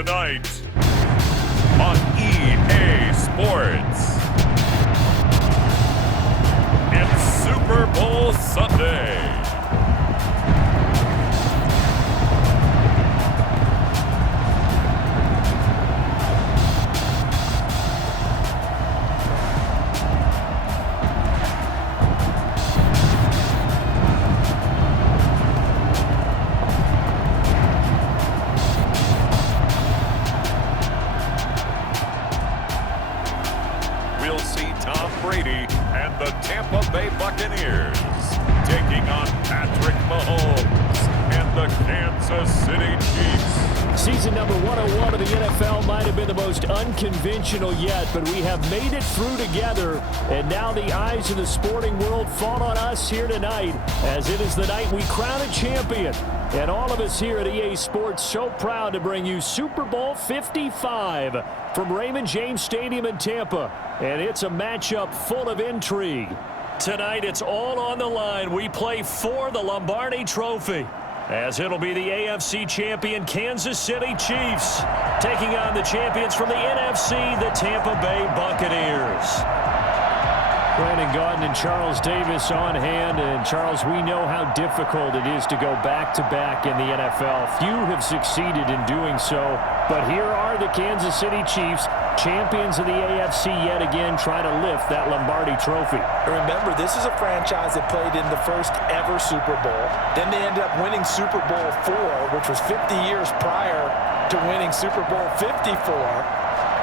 Tonight on EA Sports, it's Super Bowl Sunday. We'll see Tom Brady and the Tampa Bay Buccaneers taking on Patrick Mahomes and the Kansas City Chiefs. Season number 101 of the NFL might have been the most unconventional yet, but we have made it through together, and now the eyes of the sporting world fall on us here tonight, as it is the night we crown a champion. And all of us here at EA Sports so proud to bring you Super Bowl 55 from Raymond James Stadium in Tampa. And it's a matchup full of intrigue. Tonight it's all on the line. We play for the Lombardi Trophy, as it'll be the AFC champion Kansas City Chiefs taking on the champions from the NFC, the Tampa Bay Buccaneers. Brandon Gaudin and Charles Davis on hand. And Charles, we know how difficult it is to go back-to-back in the NFL. Few have succeeded in doing so, but here are the Kansas City Chiefs, champions of the AFC yet again, try to lift that Lombardi Trophy. Remember, this is a franchise that played in the first ever Super Bowl. Then they ended up winning Super Bowl IV, which was 50 years prior to winning Super Bowl 54.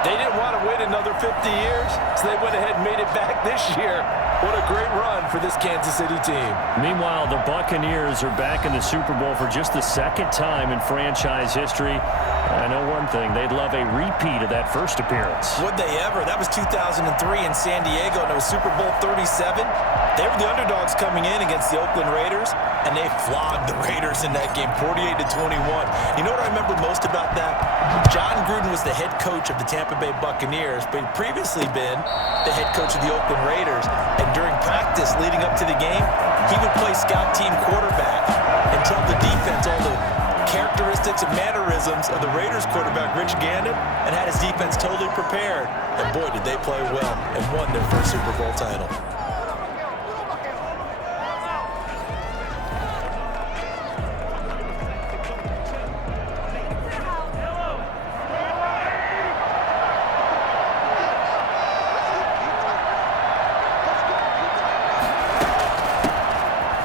They didn't want to wait another 50 years, so they went ahead and made it back this year. What a great run for this Kansas City team. Meanwhile, the Buccaneers are back in the Super Bowl for just the second time in franchise history. I know one thing, they'd love a repeat of that first appearance. Would they ever? That was 2003 in San Diego, and it was Super Bowl 37. They were the underdogs coming in against the Oakland Raiders, and they flogged the Raiders in that game, 48-21. You know what I remember most about that? John Gruden was the head coach of the Tampa Bay Buccaneers, but he'd previously been the head coach of the Oakland Raiders. And during practice leading up to the game, he would play scout team quarterback and tell the defense all the characteristics and mannerisms of the Raiders quarterback, Rich Gannon, and had his defense totally prepared. And boy, did they play well and won their first Super Bowl title.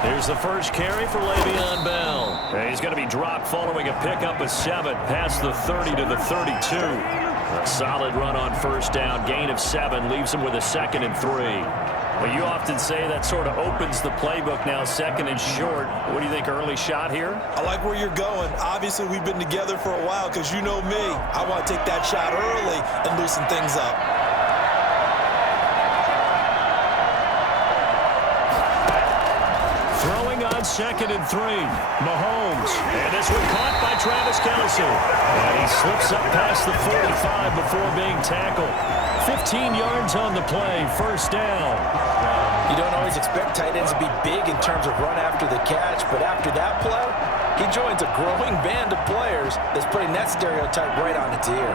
Here's the first carry for Le'Veon Bell. And he's going to be dropped following a pickup of 7 past the 30 to the 32. A solid run on first down. Gain of 7 leaves him with a 2nd and 3. Well, you often say that sort of opens the playbook now, 2nd and short. What do you think, early shot here? I like where you're going. Obviously, we've been together for a while because you know me. I want to take that shot early and loosen things up. Throwing on 2nd and 3. Mahomes. And this one caught by Travis Kelce. And he slips up past the 45 before being tackled. 15 yards on the play. First down. You don't always expect tight ends to be big in terms of run after the catch, but after that play, he joins a growing band of players that's putting that stereotype right on its ear.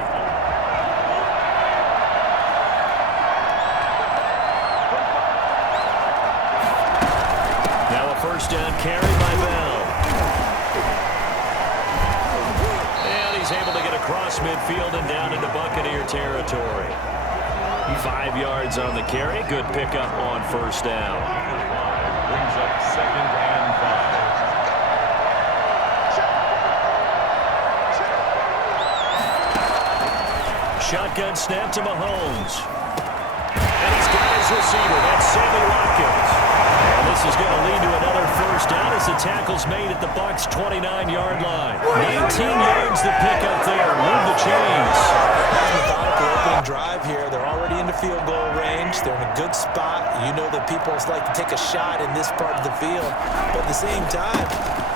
First down carry by Bell. And he's able to get across midfield and down into Buccaneer territory. 5 yards on the carry. Good pickup on first down. Brings up 2nd and 5. Shotgun snap to Mahomes. And he's got his receiver. That's Sammy Watkins. And this is going to lead to another first down as the tackle's made at the Bucs' 29-yard line. 19 yards to pick up there. Move the chains. Methodical opening drive here. They're already in the field goal range. They're in a good spot. You know that people like to take a shot in this part of the field. But at the same time,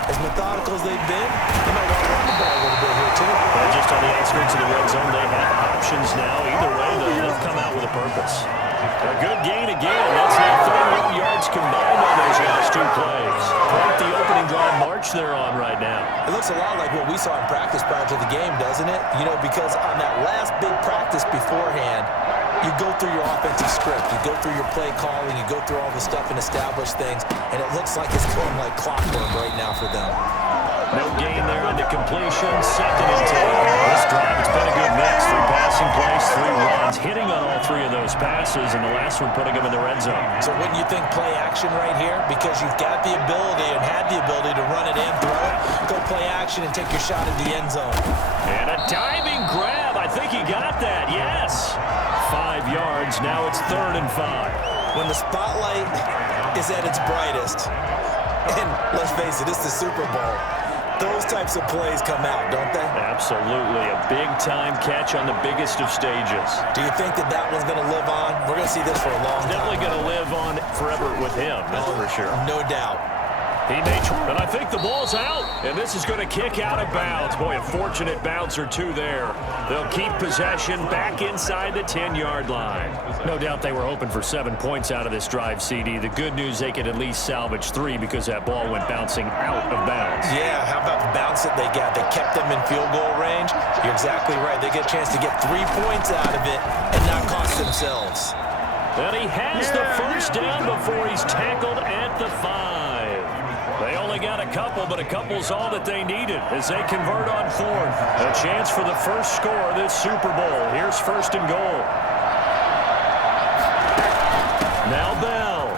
as methodical as they've been, they might want to run the ball a little bit here, too. just on the outskirts of the red zone. They have options now. Either way, though, they've come out with a purpose. A good gain again. That's now 31 yards combined on those last two plays. Quite the opening drive march they're on right now. It looks a lot like what we saw in practice prior to the game, doesn't it? You know, because on that last big practice beforehand, you go through your offensive script. You go through your play calling. You go through all the stuff and establish things. And it looks like it's going like clockwork right now for them. No gain there on the completion. 2nd and 10. This drive, it's been a good mix. 3 passing plays, 3 runs. Hitting on all 3 of those passes, and the last one putting them in the red zone. So wouldn't you think play action right here? Because you've got the ability and had the ability to run it in, throw it, go play action, and take your shot at the end zone. And a diving grab. I think he got that. Yes. 5 yards. Now it's 3rd and 5. When the spotlight is at its brightest, and let's face it, it's the Super Bowl, those types of plays come out, don't they? Absolutely. A big-time catch on the biggest of stages. Do you think that that one's going to live on? We're going to see this for a long time. Definitely going to live on forever with him, that's for sure. No doubt. He made, and I think the ball's out, and this is going to kick out of bounds. Boy, a fortunate bounce or two there. They'll keep possession back inside the 10-yard line. No doubt they were hoping for 7 points out of this drive, CD. The good news, they could at least salvage 3 because that ball went bouncing out of bounds. Yeah, how about the bounce that they got? They kept them in field goal range. You're exactly right. They get a chance to get 3 points out of it and not cost themselves. And he has the first down before he's tackled at the 5. They only got a couple, but a couple's all that they needed as they convert on 4th. A chance for the first score of this Super Bowl. Here's 1st and goal. Now Bell.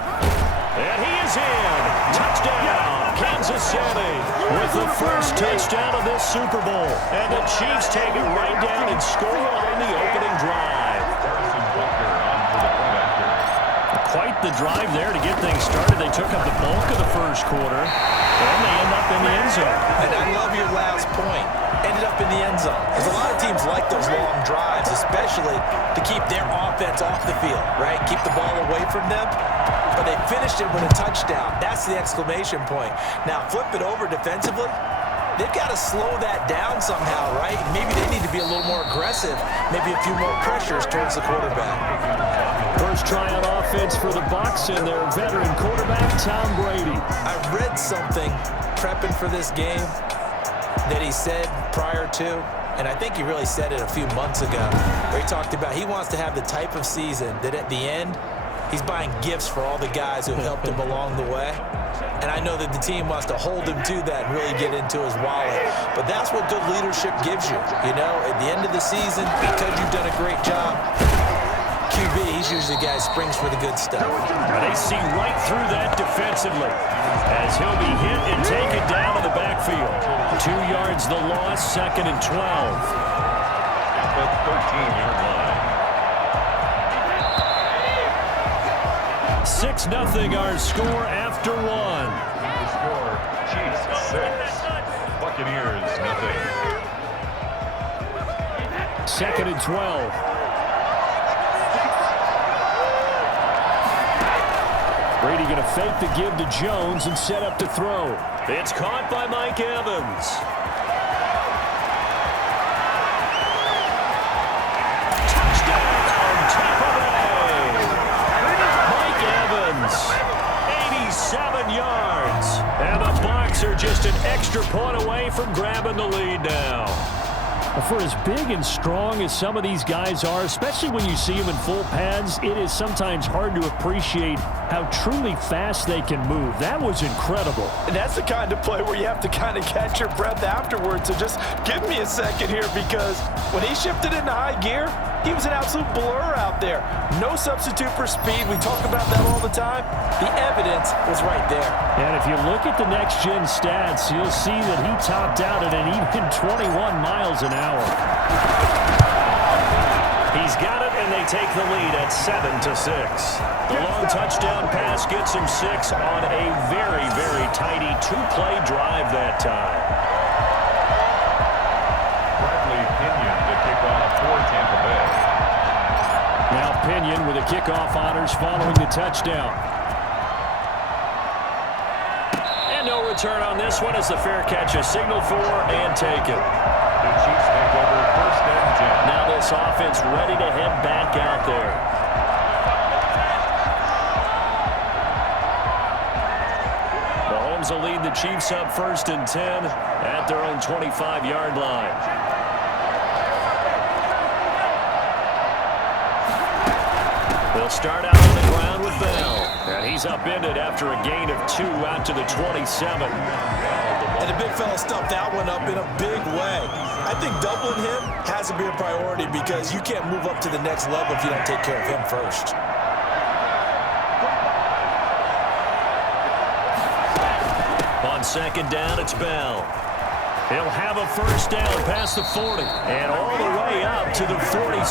And he is in. Touchdown, Kansas City. With the first touchdown of this Super Bowl. And the Chiefs take it right down and score on the opening drive. Quite the drive there to get things started. They took up the bulk of the first quarter, and they end up in the end zone. And I love your last point. Ended up in the end zone. Because a lot of teams like those long drives, especially to keep their offense off the field, right? Keep the ball away from them. But they finished it with a touchdown. That's the exclamation point. Now, flip it over defensively. They've got to slow that down somehow, right? Maybe they need to be a little more aggressive. Maybe a few more pressures towards the quarterback. First try on offense for the Bucs and their veteran quarterback, Tom Brady. I read something prepping for this game that he said prior to, and I think he really said it a few months ago, where he talked about he wants to have the type of season that at the end, he's buying gifts for all the guys who helped him along the way. And I know that the team wants to hold him to that and really get into his wallet. But that's what good leadership gives you. You know, at the end of the season, because you've done a great job, QB, he's usually the guy who springs for the good stuff. They see right through that defensively as he'll be hit and taken down in the backfield. 2 yards the loss, 2nd and 12. At the 13-yard line. 6-0 our score after 1. The score, Chiefs 6, Buccaneers 0. 2nd and 12. Brady going to fake the give to Jones and set up to throw. It's caught by Mike Evans. Touchdown, Tampa Bay. Mike Evans, 87 yards. And the Bucs are just an extra point away from grabbing the lead now. For as big and strong as some of these guys are, especially when you see them in full pads, it is sometimes hard to appreciate how truly fast they can move. That was incredible. And that's the kind of play where you have to kind of catch your breath afterwards. So just give me a second here, because when he shifted into high gear, he was an absolute blur out there. No substitute for speed. We talk about that all the time. The evidence was right there. And if you look at the next-gen stats, you'll see that he topped out at an even 21 miles an hour. He's got it, and they take the lead at 7-6. The long touchdown pass gets him 6 on a very, very tidy 2-play drive that time. Now Pinion with the kickoff honors following the touchdown. And no return on this one as the fair catch is signaled for and taken. The Chiefs take over 1st and 10. Now this offense ready to head back out there. Mahomes will lead the Chiefs up 1st and 10 at their own 25-yard line. They'll start out on the ground with Bell. And he's upended after a gain of 2 out to the 27. And the big fella stuffed that one up in a big way. I think doubling him has to be a priority because you can't move up to the next level if you don't take care of him first. On 2nd down, it's Bell. He'll have a 1st down past the 40 and all the way up to the 46.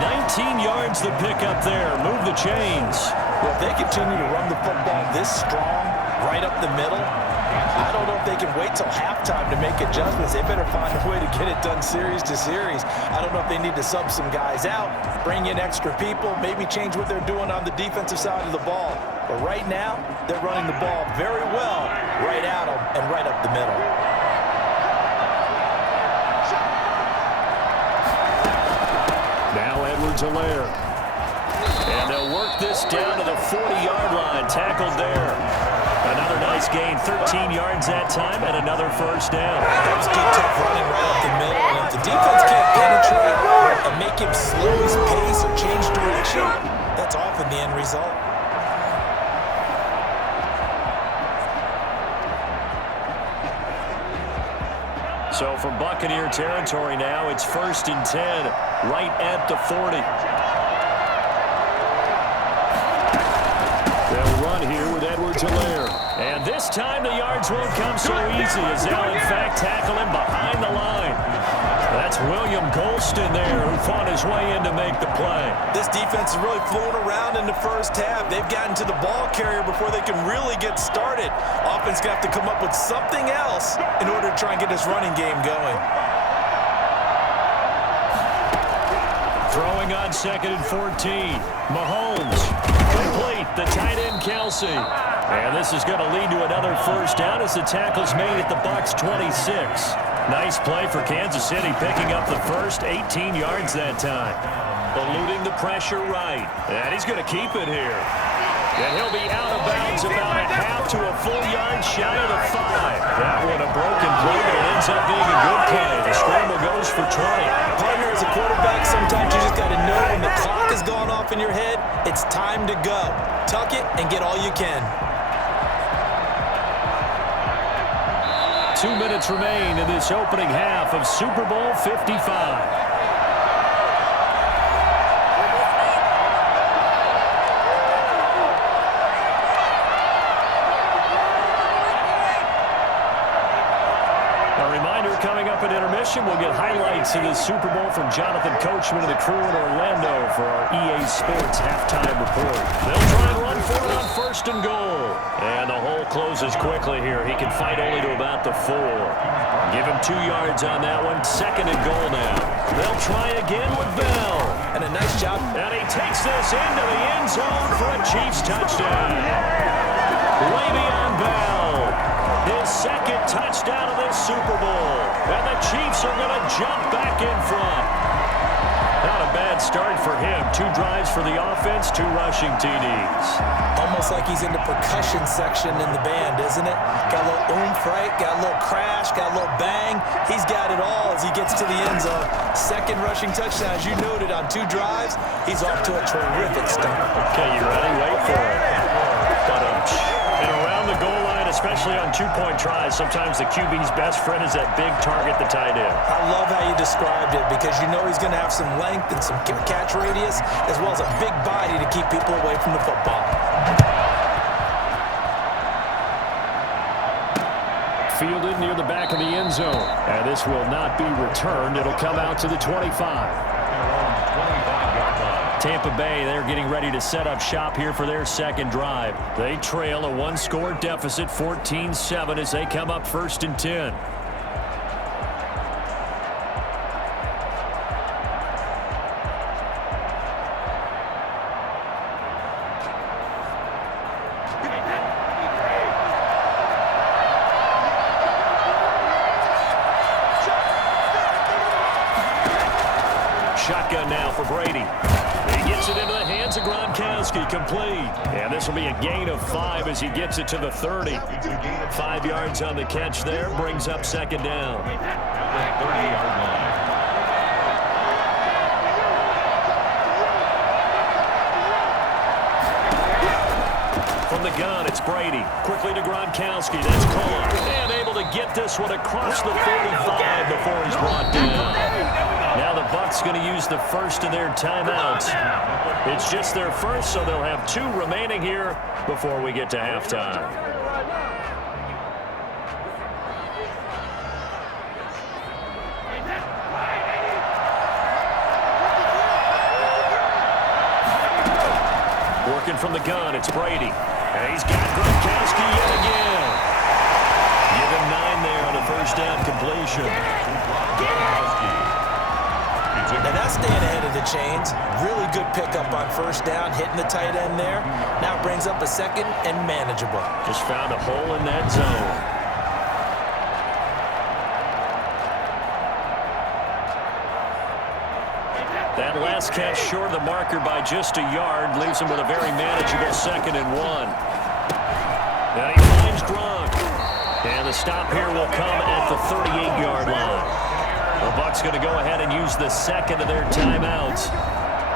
19 yards the pick up there. Move the chains. Well, if they continue to run the football this strong, right up the middle, I don't know if they can wait till halftime to make adjustments. They better find a way to get it done series to series. I don't know if they need to sub some guys out, bring in extra people, maybe change what they're doing on the defensive side of the ball. But right now, they're running the ball very well right at them and right up the middle. Now Edwards-Helaire. And they'll work this down to the 40-yard line. Tackled there. Another nice gain, 13 yards that time, and another 1st down. That was good tough running right up the middle. And if the defense can't penetrate and make him slow his pace or change direction, that's often the end result. So from Buccaneer territory now, it's 1st and 10, right at the 40. They'll run here with Edwards-Helaire. And this time the yards won't come so easy as they'll in fact tackle him behind the line. That's William Golston there who fought his way in to make the play. This defense is really flown around in the 1st half. They've gotten to the ball carrier before they can really get started. Offense going to have to come up with something else in order to try and get this running game going. Throwing on 2nd and 14. Mahomes. Complete. The tight end, Kelsey. And this is going to lead to another 1st down as the tackle's made at the Bucs 26. Nice play for Kansas City, picking up the 1st, 18 yards that time. Eluding the pressure right. And he's going to keep it here. And he'll be out of bounds about a half to a full yard shy of the 5. That one a broken play, but it ends up being a good play. The scramble goes for 20. Partner, as a quarterback, sometimes you just got to know when the clock has gone off in your head, it's time to go. Tuck it and get all you can. 2 minutes remain in this opening half of Super Bowl 55. Coming up at intermission, we'll get highlights of the Super Bowl from Jonathan Coachman and the crew in Orlando for our EA Sports halftime report. They'll try and run for it on 1st and goal. And the hole closes quickly here. He can fight only to about the 4. Give him 2 yards on that one. 2nd and goal now. They'll try again with Bell. And a nice job. And he takes this into the end zone for a Chiefs touchdown. Way beyond Bell. His 2nd touchdown of this Super Bowl. And the Chiefs are going to jump back in front. Not a bad start for him. 2 drives for the offense, 2 rushing TDs. Almost like he's in the percussion section in the band, isn't it? Got a little oomph, right? Got a little crash, got a little bang. He's got it all as he gets to the end zone. 2nd rushing touchdown, as you noted, on 2 drives. He's off to a terrific start. Okay, you ready? Wait for it. And around the goal line, especially on 2-point tries, sometimes the QB's best friend is that big target, the tight end. I love how you described it because you know he's going to have some length and some catch radius as well as a big body to keep people away from the football. Fielded near the back of the end zone. And this will not be returned. It'll come out to the 25. Tampa Bay, they're getting ready to set up shop here for their 2nd drive. They trail a 1-score deficit, 14-7, as they come up 1st and 10. shotgun now for Brady. He gets it into the hands of Gronkowski, complete. And this will be a gain of 5 as he gets it to the 30. 5 yards on the catch there, brings up second down. 30-yard line. From the gun, it's Brady. Quickly to Gronkowski. That's caught. And able to get this one across the 45 before he's brought down. Now the Bucs going to use the first of their timeouts. It's just their first, so they'll have 2 remaining here before we get to halftime. Working from the gun, it's Brady. And he's got Gronkowski yet again. Give him 9 there on a first down completion. Now that's staying ahead of the chains. Really good pickup on first down, hitting the tight end there. Now brings up a second and manageable. Just found a hole in that zone. That last catch short of the marker by just a yard leaves him with a very manageable 2nd and 1. Now he finds Gronk. And the stop here will come at the 38-yard line. The Bucs going to go ahead and use the second of their timeouts,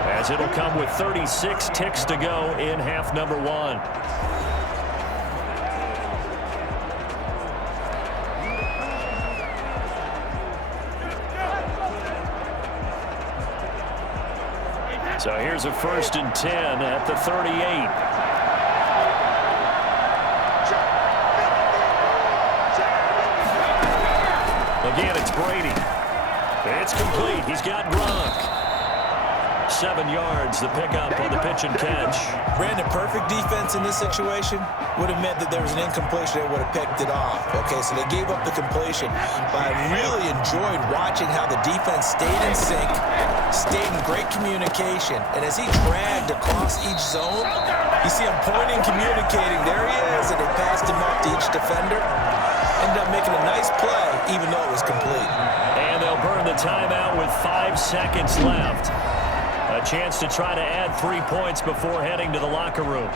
as it'll come with 36 ticks to go in half number 1. So here's a 1st and 10 at the 38. Again, it's Brady. It's complete. He's got Gronk. 7 yards, the pickup on the pitch and catch. Brandon, perfect defense in this situation would have meant that there was an incompletion. They would have picked it off. Okay, so they gave up the completion. But I really enjoyed watching how the defense stayed in sync, stayed in great communication. And as he dragged across each zone, you see him pointing, communicating. There he is, and they passed him up to each defender. Ended up making a nice play, even though it was complete. And they'll burn the timeout with 5 seconds left. A chance to try to add 3 points before heading to the locker room.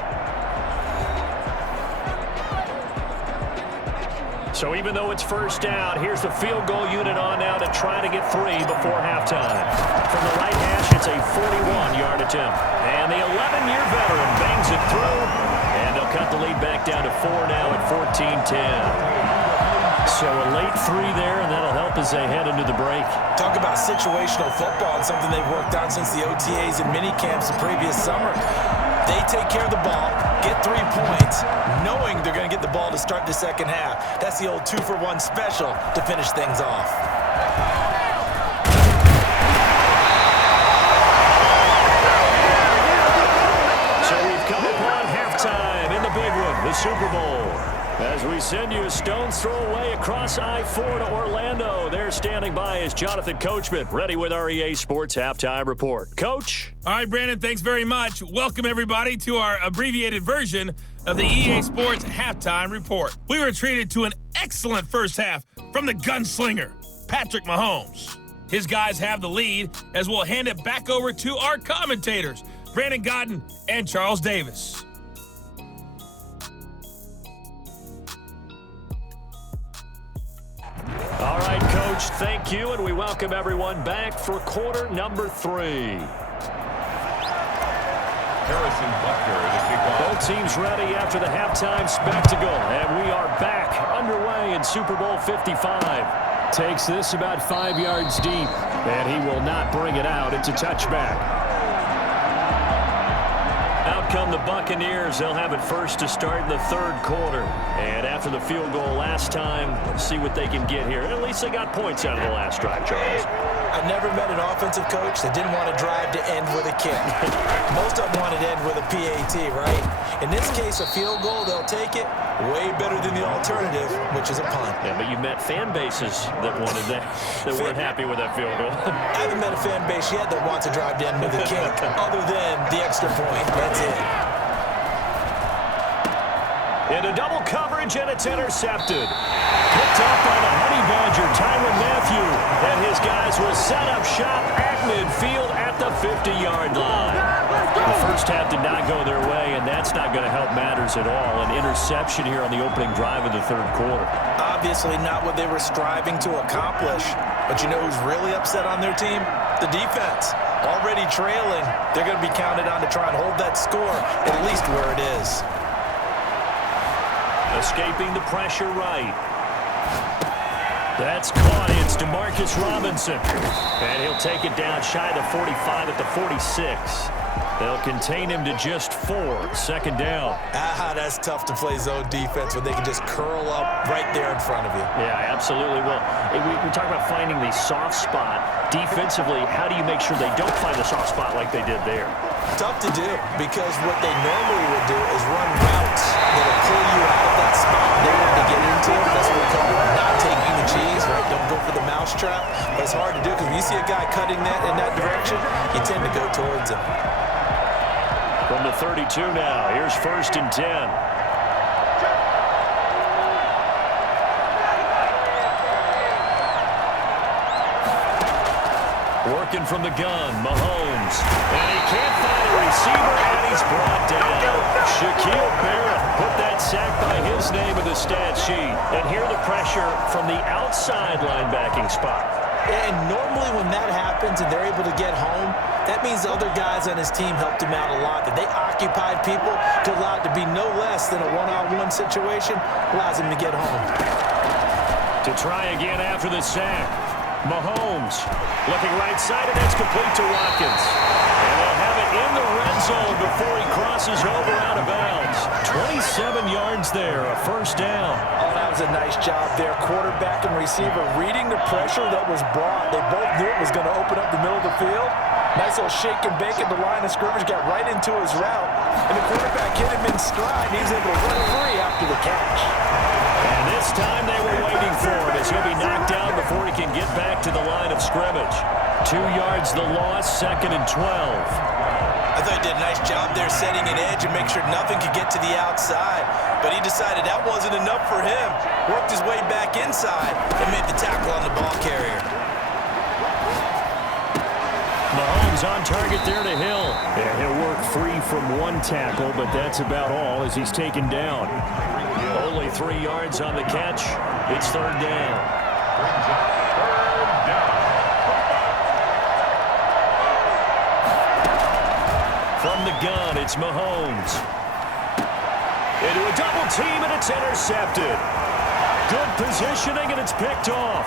So even though it's first down, here's the field goal unit on now to try to get 3 before halftime. From the right hash, it's a 41-yard attempt. And the 11-year veteran bangs it through. And they'll cut the lead back down to 4 now at 14-10. So a late 3 there, and that'll help as they head into the break. Talk about situational football and something they've worked on since the OTAs and mini camps the previous summer. They take care of the ball, get 3 points, knowing they're going to get the ball to start the second half. That's the old 2-for-1 special to finish things off. So we've come upon halftime in the big one, the Super Bowl. As we send you a stone's throw away across I-4 to Orlando. There standing by is Jonathan Coachman, ready with our EA Sports Halftime Report. Coach? All right, Brandon, thanks very much. Welcome, everybody, to our abbreviated version of the EA Sports Halftime Report. We were treated to an excellent first half from the gunslinger, Patrick Mahomes. His guys have the lead as we'll hand it back over to our commentators, Brandon Godden and Charles Davis. All right, Coach, thank you, and we welcome everyone back for quarter number 3. Both teams ready after the halftime spectacle, and we are back underway in Super Bowl 55. Takes this about 5 yards deep, and he will not bring it out. It's a touchback. Out come the Buccaneers. They'll have it first to start in the 3rd quarter. And after the field goal last time, let's see what they can get here. At least they got points out of the last drive, Charles. I never met an offensive coach that didn't want to drive to end with a kick. Most of them wanted to end with a PAT, right? In this case, a field goal, they'll take it. Way better than the alternative, which is a punt. Yeah, but you met fan bases that wanted that, that weren't happy with that field goal. I haven't met a fan base yet that wants to drive to end with a kick, other than the extra point. That's it. Into double coverage, and it's intercepted. picked up by the Honey Badger, Tyrann Mathieu. And his guys will set up shop at midfield at the 50-yard line. The first half did not go their way, and that's not going to help matters at all. An interception here on the opening drive of the third quarter. Obviously not what they were striving to accomplish. But you know who's really upset on their team? The defense. Already trailing. They're going to be counted on to try and hold that score at least where it is. Escaping the pressure right. That's caught. It's Demarcus Robinson. And he'll take it down shy of the 45 at the 46. They'll contain him to just 4. Second down. That's tough to play zone defense when they can just curl up right there in front of you. Yeah, absolutely. Well, we talk about finding the soft spot. Defensively, how do you make sure they don't find the soft spot like they did there? Tough to do, because what they normally would do is run routes that will pull you out of that spot they want to get into. That's what we call not taking the cheese, right? Don't go for the mousetrap. But it's hard to do, because when you see a guy cutting that in that direction, you tend to go towards him. From the 32 now, here's 1st and 10. Working from the gun, Mahomes. And he can't find a receiver, and he's brought down. Shaquille Barrett put that sack by his name in the stat sheet. And here the pressure from the outside linebacking spot. And normally when that happens and they're able to get home, that means the other guys on his team helped him out a lot. That they occupied people to allow it to be no less than a one-on-one situation, allows him to get home. To try again after the sack. Mahomes looking right side, and that's complete to Watkins. And they'll have it in the red zone before he crosses over out of bounds. 27 yards there, a first down. Oh, that was a nice job there. Quarterback and receiver reading the pressure that was brought. They both knew it was going to open up the middle of the field. Nice little shake and bake at the line of scrimmage, got right into his route. And the quarterback hit him in stride, and he was able to run free after the catch. And this time they were waiting for him as he'll be knocked down before he can get back to the line of scrimmage. 2 yards the loss, 2nd and 12. I thought he did a nice job there setting an edge and make sure nothing could get to the outside. But he decided that wasn't enough for him. Worked his way back inside and made the tackle on the ball carrier. Mahomes on target there to Hill. Yeah, he'll work free from one tackle, but that's about all as he's taken down. Only 3 yards on the catch. It's 3rd down. From the gun, it's Mahomes. Into a double team, and it's intercepted. Good positioning, and it's picked off.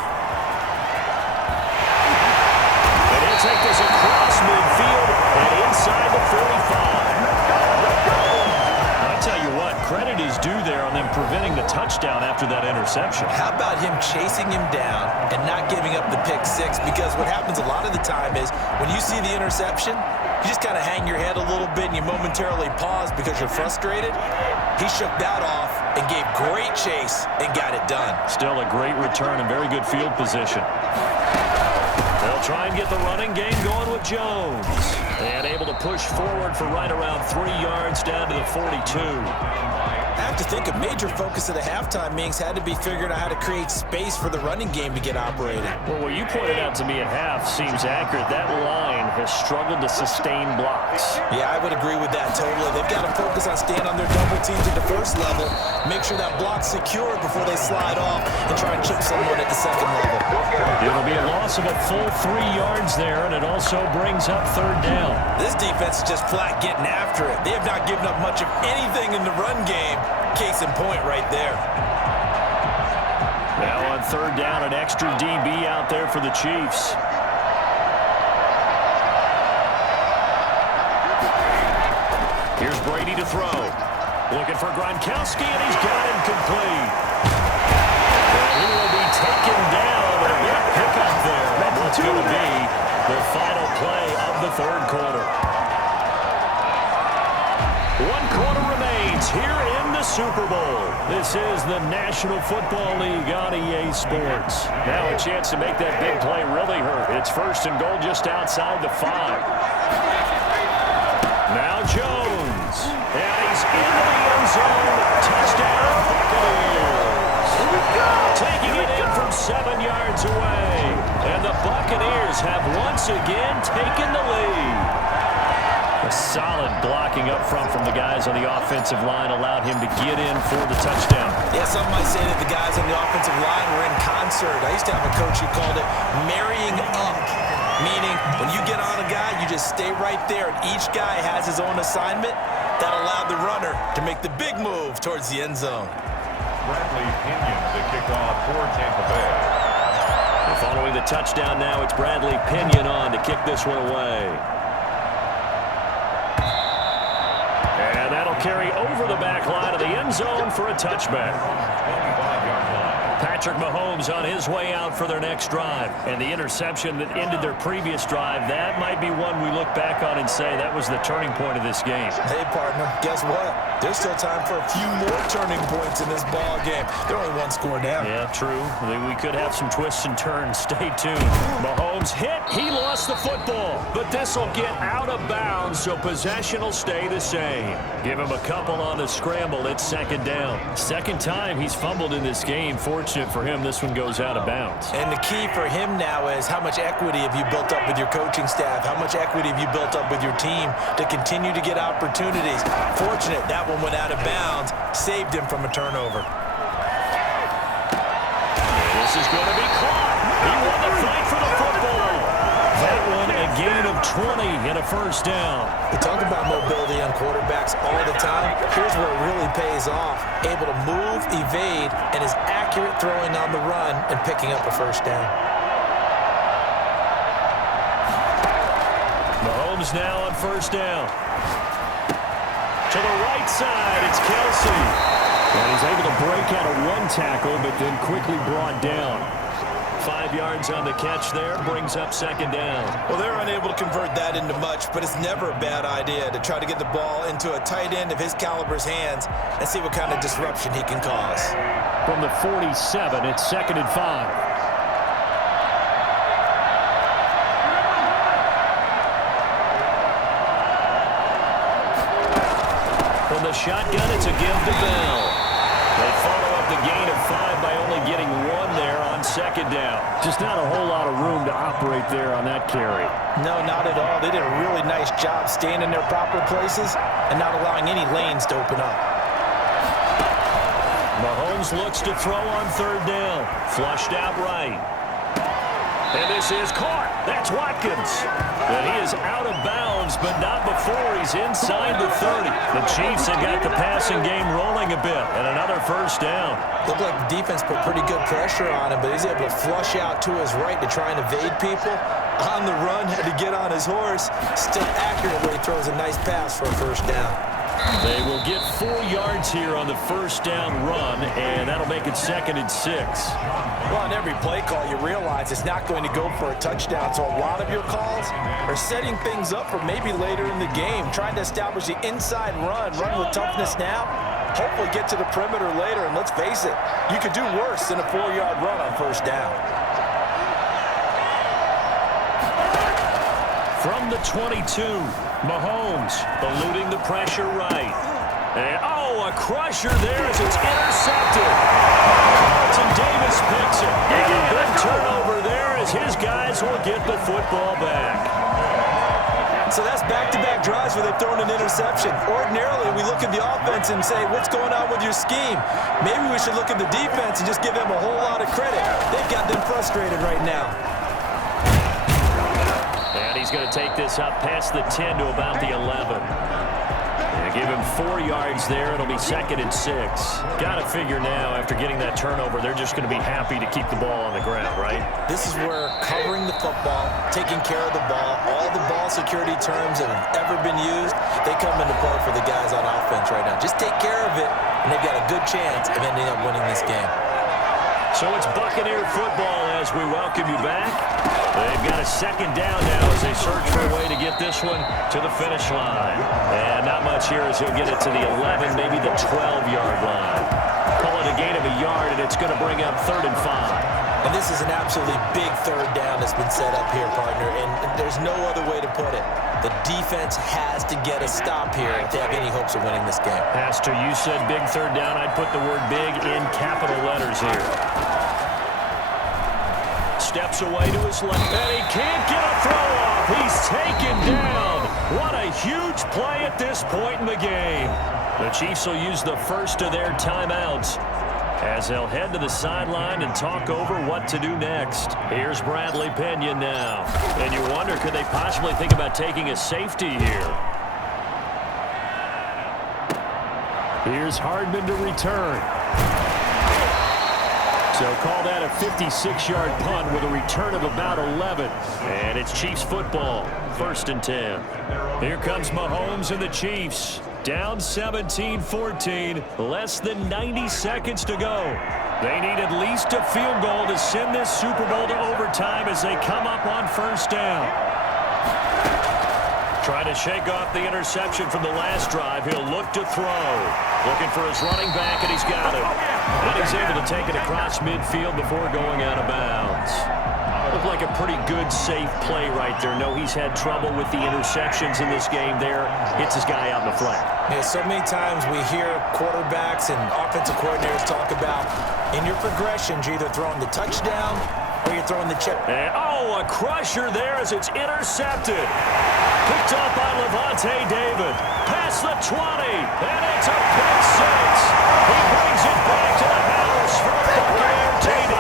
And he'll take this across midfield and inside the 45. I tell you what, credit is due there on them preventing the touchdown after that interception. How about him chasing him down and not giving up the pick six? Because what happens a lot of the time is when you see the interception, you just kind of hang your head a little bit and you momentarily pause because you're frustrated. He shook that off and gave great chase and got it done. Still a great return and very good field position. They'll try and get the running game going with Jones. And able to push forward for right around 3 yards down to the 42. I have to think a major focus of the halftime meetings had to be figuring out how to create space for the running game to get operating. Well, what you pointed out to me at half seems accurate. That line has struggled to sustain blocks. Yeah, I would agree with that totally. They've got to focus on staying on their double teams at the first level, make sure that block's secure before they slide off and try and chip someone at the second level. It'll be a loss of a full 3 yards there, and it also brings up 3rd down. This defense is just flat getting after it. They have not given up much of anything in the run game. Case in point right there. Now on 3rd down, an extra DB out there for the Chiefs. Here's Brady to throw. Looking for Gronkowski, and he's got him complete. And he will be taken down, but a good pickup there. And what's going to be the final play of the 3rd quarter. 1 quarter remains here in the Super Bowl. This is the National Football League on EA Sports. Now a chance to make that big play really hurt. It's 1st and goal just outside the 5. Now Jones. And he's into the end zone. Touchdown, Buccaneers. Here we go. taking it in from 7 yards away. And the Buccaneers have once again taken the lead. A solid blocking up front from the guys on the offensive line allowed him to get in for the touchdown. Yeah, some might say that the guys on the offensive line were in concert. I used to have a coach who called it marrying up, meaning when you get on a guy, you just stay right there, and each guy has his own assignment. That allowed the runner to make the big move towards the end zone. Bradley Pinion to kick off for Tampa Bay. And following the touchdown now, it's Bradley Pinion on to kick this one away. And that'll carry over the back line of the end zone for a touchback. Patrick Mahomes on his way out for their next drive. And the interception that ended their previous drive, that might be one we look back on and say that was the turning point of this game. Hey, partner, guess what? There's still time for a few more turning points in this ball game. They're only one score down. Yeah, true. We could have some twists and turns. Stay tuned. Mahomes hit. He lost the football. But this will get out of bounds, so possession will stay the same. Give him a couple on the scramble. It's second down. Second time he's fumbled in this game. Fortunate for him, this one goes out of bounds. And the key for him now is how much equity have you built up with your coaching staff? How much equity have you built up with your team to continue to get opportunities? Fortunate that one went out of bounds, saved him from a turnover. This is going to be caught. He won the fight for the football. That one a gain of 20 and a first down. We talk about mobility on quarterbacks all the time. Here's where it really pays off. Able to move, evade, and is accurate throwing on the run and picking up a first down. Mahomes now on first down. To the right side, it's Kelsey. And he's able to break out of one tackle, but then quickly brought down. 5 yards on the catch there, brings up second down. Well, they're unable to convert that into much, but it's never a bad idea to try to get the ball into a tight end of his caliber's hands and see what kind of disruption he can cause. From the 47, it's 2nd and 5. From the shotgun, it's a give to Bell. They follow up the gain of 5 by only getting 1 there on second down. Just not a whole lot of room to operate there on that carry. No, not at all. They did a really nice job staying in their proper places and not allowing any lanes to open up. Mahomes looks to throw on third down. Flushed out right. And this is caught. That's Watkins. And he is out of bounds, but not before he's inside the 30. The Chiefs have got the passing game rolling a bit, and another first down. Looked like the defense put pretty good pressure on him, but he's able to flush out to his right to try and evade people. On the run, had to get on his horse. Still accurately throws a nice pass for a first down. They will get 4 yards here on the first down run, and that'll make it 2nd and 6. Well, on every play call, you realize it's not going to go for a touchdown, so a lot of your calls are setting things up for maybe later in the game, trying to establish the inside run with toughness now, hopefully get to the perimeter later, and let's face it, you could do worse than a 4-yard run on first down. From the 22, Mahomes eluding the pressure right. And, a crusher there as it's intercepted. Carlton Davis picks it. And a big turnover there as his guys will get the football back. So that's back-to-back drives where they've thrown an interception. Ordinarily, we look at the offense and say, what's going on with your scheme? Maybe we should look at the defense and just give them a whole lot of credit. They've got them frustrated right now. And he's going to take this up past the 10 to about the 11. They give him 4 yards there. It'll be 2nd and 6. Got to figure now, after getting that turnover, they're just going to be happy to keep the ball on the ground, right? This is where covering the football, taking care of the ball, all the ball security terms that have ever been used, they come into play for the guys on offense right now. Just take care of it, and they've got a good chance of ending up winning this game. So it's Buccaneer football as we welcome you back. They've got a second down now as they search for a way to get this one to the finish line. And not much here as he'll get it to the 11, maybe the 12-yard line. Call it a gain of a yard, and it's going to bring up 3rd and 5. And this is an absolutely big third down that's been set up here, partner, and there's no other way to put it. The defense has to get a stop here if they have any hopes of winning this game. Pastor, you said big third down. I'd put the word big in capital letters here. steps away to his left. And he can't get a throw off. He's taken down. What a huge play at this point in the game. The Chiefs will use the first of their timeouts as they'll head to the sideline and talk over what to do next. Here's Bradley Pinion now. And you wonder, could they possibly think about taking a safety here? Here's Hardman to return. So call that a 56-yard punt with a return of about 11. And it's Chiefs football, 1st and 10. Here comes Mahomes and the Chiefs. Down 17-14, less than 90 seconds to go. They need at least a field goal to send this Super Bowl to overtime as they come up on 1st down. Trying to shake off the interception from the last drive. He'll look to throw. Looking for his running back, and he's got it. And he's able to take it across midfield before going out of bounds. Looked like a pretty good, safe play right there. No, he's had trouble with the interceptions in this game there. Hits his guy out in the flat. Yeah, so many times we hear quarterbacks and offensive coordinators talk about in your progressions, you're either throwing the touchdown or you're throwing the chip. And, oh, a crusher there as it's intercepted. Picked up by Levante David. Past the 20, and it's a pick six. He brings it back to the house for a Buccaneer TD.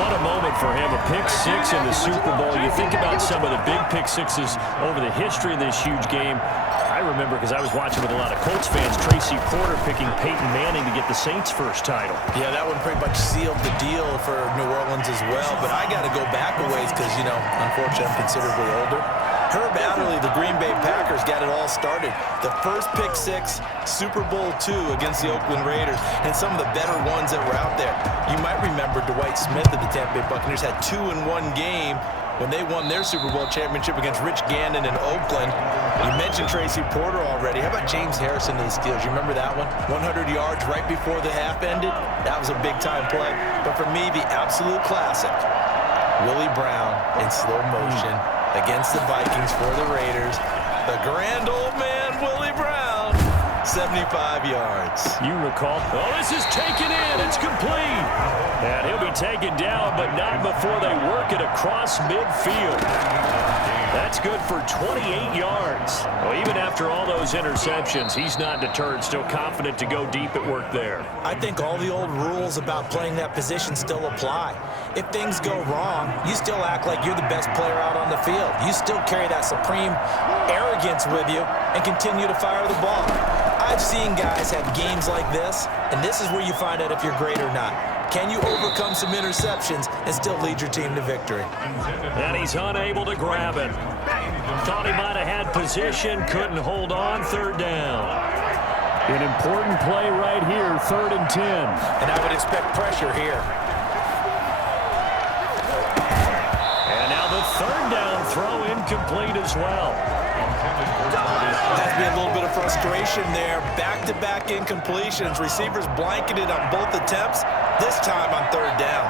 What a moment for him, a pick six in the Super Bowl. You think about some of the big pick sixes over the history of this huge game. I remember, because I was watching with a lot of Colts fans, Tracy Porter picking Peyton Manning to get the Saints' first title. Yeah, that one pretty much sealed the deal for New Orleans as well. But I got to go back a ways because, you know, unfortunately I'm considerably older. Herb Adderley, the Green Bay Packers, got it all started. The first pick six, Super Bowl II against the Oakland Raiders, and some of the better ones that were out there. You might remember Dwight Smith of the Tampa Bay Buccaneers had 2 in one game when they won their Super Bowl championship against Rich Gannon in Oakland. You mentioned Tracy Porter already. How about James Harrison of the Steelers? You remember that one? 100 yards right before the half ended? That was a big-time play. But for me, the absolute classic, Willie Brown in slow motion against the Vikings for the Raiders. The grand old man, Willie Brown, 75 yards. You recall, oh, this is taken in, it's complete. And he'll be taken down, but not before they work it across midfield. That's good for 28 yards. Well, even after all those interceptions, he's not deterred, still confident to go deep at work there. I think all the old rules about playing that position still apply. If things go wrong, you still act like you're the best player out on the field. You still carry that supreme arrogance with you and continue to fire the ball. I've seen guys have games like this, and this is where you find out if you're great or not. Can you overcome some interceptions and still lead your team to victory? And he's unable to grab it. Thought he might have had position, couldn't hold on, 3rd down. An important play right here, 3rd and 10. And I would expect pressure here. And now the 3rd down throw incomplete as well. Has to be a little bit of frustration there. Back-to-back incompletions. Receivers blanketed on both attempts. This time on 3rd down.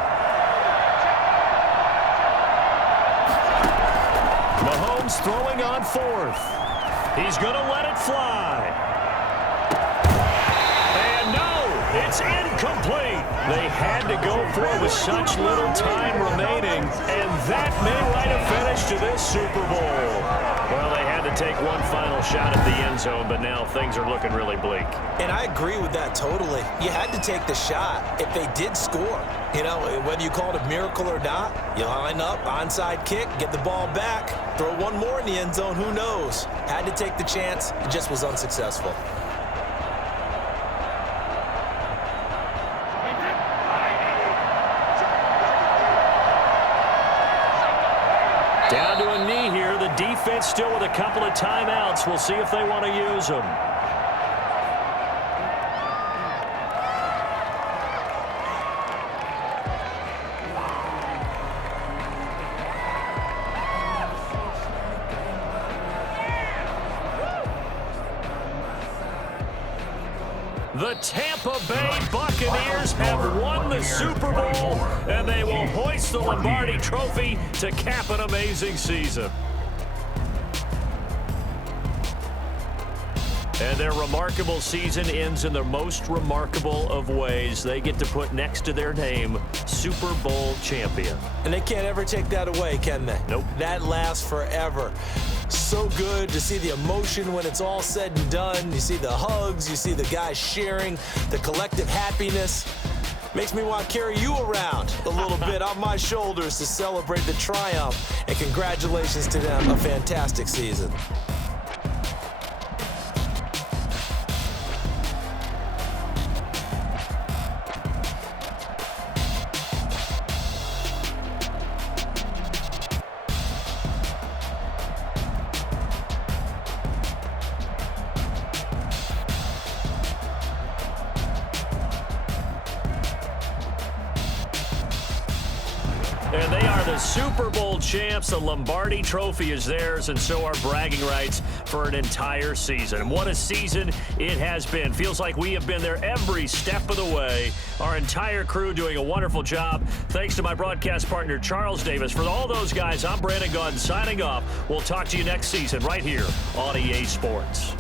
Mahomes throwing on 4th. He's going to let it fly. And no, it's incomplete. They had to go for it with such little time remaining, and that may write a finish to this Super Bowl. Well, they had to take one final shot at the end zone, but now things are looking really bleak. And I agree with that totally. You had to take the shot if they did score. You know, whether you call it a miracle or not, you line up, onside kick, get the ball back, throw one more in the end zone, who knows? Had to take the chance, it just was unsuccessful. Down to a knee here. The defense still with a couple of timeouts. We'll see if they want to use them. The Tampa Bay Buccaneers have won the Super Bowl, and they will hoist the Lombardi Trophy to cap an amazing season. And their remarkable season ends in the most remarkable of ways. They get to put next to their name, Super Bowl champion. And they can't ever take that away, can they? Nope. That lasts forever. So good to see the emotion when it's all said and done. You see the hugs, you see the guys sharing, the collective happiness. Makes me want to carry you around a little bit on my shoulders to celebrate the triumph. And congratulations to them, a fantastic season. And they are the Super Bowl champs. The Lombardi Trophy is theirs, and so are bragging rights for an entire season. And what a season it has been. Feels like we have been there every step of the way. Our entire crew doing a wonderful job. Thanks to my broadcast partner, Charles Davis. For all those guys, I'm Brandon Gaudin signing off. We'll talk to you next season right here on EA Sports.